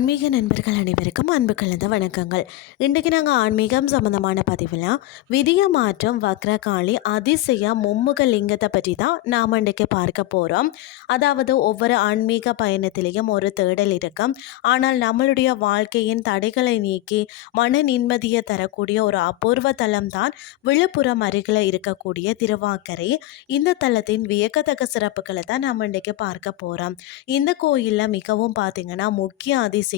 ஆன்மீக நண்பர்கள் அனைவருக்கும் அன்பு கலந்த வணக்கங்கள். இன்றைக்கு நாங்கள் ஆன்மீகம் சம்மந்தமான பதிவில் விதிய மாற்றம் வக்ரகாளி அதிசய மும்முக லிங்கத்தை பற்றி தான் நாம் இன்றைக்கு பார்க்க போகிறோம். அதாவது ஒவ்வொரு ஆன்மீக பயணத்திலையும் ஒரு தேடல் இருக்கும். ஆனால் நம்மளுடைய வாழ்க்கையின் தடைகளை நீக்கி மன நிம்மதியை தரக்கூடிய ஒரு அபூர்வ தலம் தான் விழுப்புரம் அருகில் இருக்கக்கூடிய திருவாக்கரை. இந்த தலத்தின் வியக்கத்தக்க சிறப்புகளை தான் நாம் இன்றைக்கு பார்க்க போகிறோம். இந்த கோயிலில் மிகவும் பார்த்திங்கன்னா முக்கிய அதிசயம்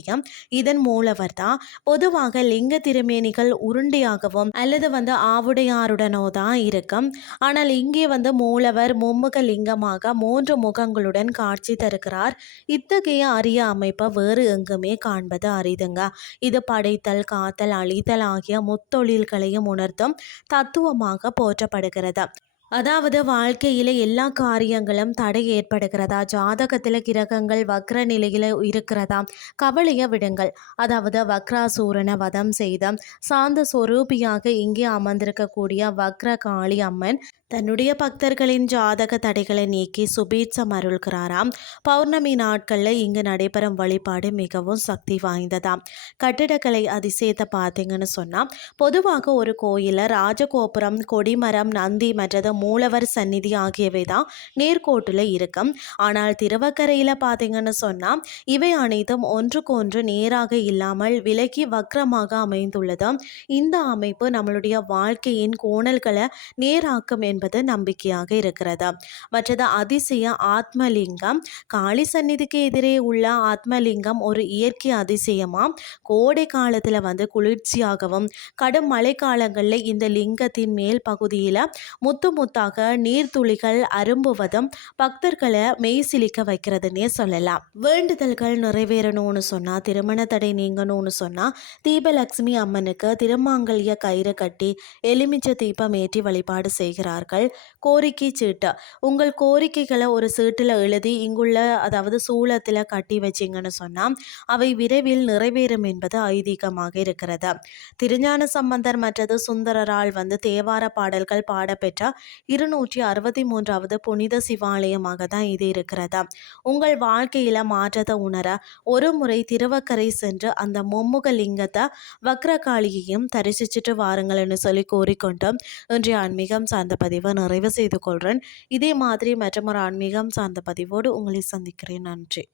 இதன் மூலவர் தான். பொதுவாக லிங்க திருமேனிகள் உருண்டையாகவும் அல்லது ஆவுடையாருடனோ தான் இருக்கும். ஆனால் இங்கே மூலவர் மும்முக லிங்கமாக 3 முகங்களுடன் காட்சி தருகிறார். இத்தகைய அரிய அமைப்பை வேறு எங்குமே காண்பது அரிதுங்க. இது படைத்தல், காத்தல், அழித்தல் ஆகிய முத்தொழில்களையும் உணர்த்தும் தத்துவமாக போற்றப்படுகிறது. அதாவது வாழ்க்கையில் எல்லா காரியங்களும் தடை ஏற்படுகிறதா, ஜாதகத்தில் கிரகங்கள் வக்ர நிலையில் இருக்கிறதா, கவலையை விடுங்கள். அதாவது வக்ராசூரனை வதம் செய்த சாந்த சொரூபியாக இங்கே அமர்ந்திருக்கக்கூடிய வக்ர காளி அம்மன் தன்னுடைய பக்தர்களின் ஜாதக தடைகளை நீக்கி சுபீட்சம் அருள்கிறாராம். பௌர்ணமி நாட்களில் இங்கு நடைபெறும் வழிபாடு மிகவும் சக்தி வாய்ந்ததாம். கட்டிடக்கலை அதிசயத்தை பார்த்தீங்கன்னு சொன்னால், பொதுவாக ஒரு கோயிலில் ராஜகோபுரம், கொடிமரம், நந்தி மற்றது மூலவர் சந்நிதி ஆகியவை தான் நேர்கோட்டில் இருக்கும். ஆனால் திருவக்கரையில் பார்த்தீங்கன்னு சொன்னால் இவை அனைத்தும் ஒன்றுக்கொன்று நேராக இல்லாமல் விலகி வக்ரமாக அமைந்துள்ளது. இந்த அமைப்பு நம்மளுடைய வாழ்க்கையின் கோணல்களை நேராக்கும் என்பது நம்பிக்கையாக இருக்கிறது. மற்றது அதிசய ஆத்மலிங்கம். காளி சந்நிதிக்கு எதிரே உள்ள ஆத்மலிங்கம் ஒரு இயற்கை அதிசயமாம். கோடை காலத்தில் குளிர்ச்சியாகவும் கடும் மழை காலங்களில் இந்த லிங்கத்தின் மேல் பகுதியில் முத்து முத்தாக நீர்த்துளிகள் அரும்புவதும் பக்தர்களை மெய்சிலிக்க வைக்கிறதுனே சொல்லலாம். வேண்டுதல்கள் நிறைவேறணும்னு சொன்னால், திருமண தடை நீங்கணும்னு சொன்னால் தீபலட்சுமி அம்மனுக்கு திருமாங்கல்ய கயிறு கட்டி எலுமிச்சை தீபம் ஏற்றி வழிபாடு செய்கிறார்கள். கோரிக்கை சீட்டு. உங்கள் கோரிக்கைகளை ஒரு சீட்டில் எழுதி இங்குள்ள சூலத்தில் கட்டி வச்சிங்கன்னு சொன்னால் அவை விரைவில் நிறைவேறும் என்பது ஐதீகமாக இருக்கிறது. திருஞான சம்பந்தர் மற்றது சுந்தரரால் தேவார பாடல்கள் பாடப்பெற்ற 263வது புனித சிவாலயமாக தான் இது இருக்கிறது. உங்கள் வாழ்க்கையில் மாற்றத்தை உணர ஒரு முறை திருவக்கரை சென்று அந்த மும்முக லிங்கத்தை வக்ரகாளியையும் தரிசிச்சுட்டு வாருங்கள்னு சொல்லி கூறிக்கொண்டு இன்றைய ஆன்மீகம் சார்ந்த பதிவை நிறைவு செய்து கொள்கிறேன். இதே மாதிரி மற்றொரு ஆன்மீகம் சார்ந்த பதிவோடு உங்களை சந்திக்கிறேன். நன்றி.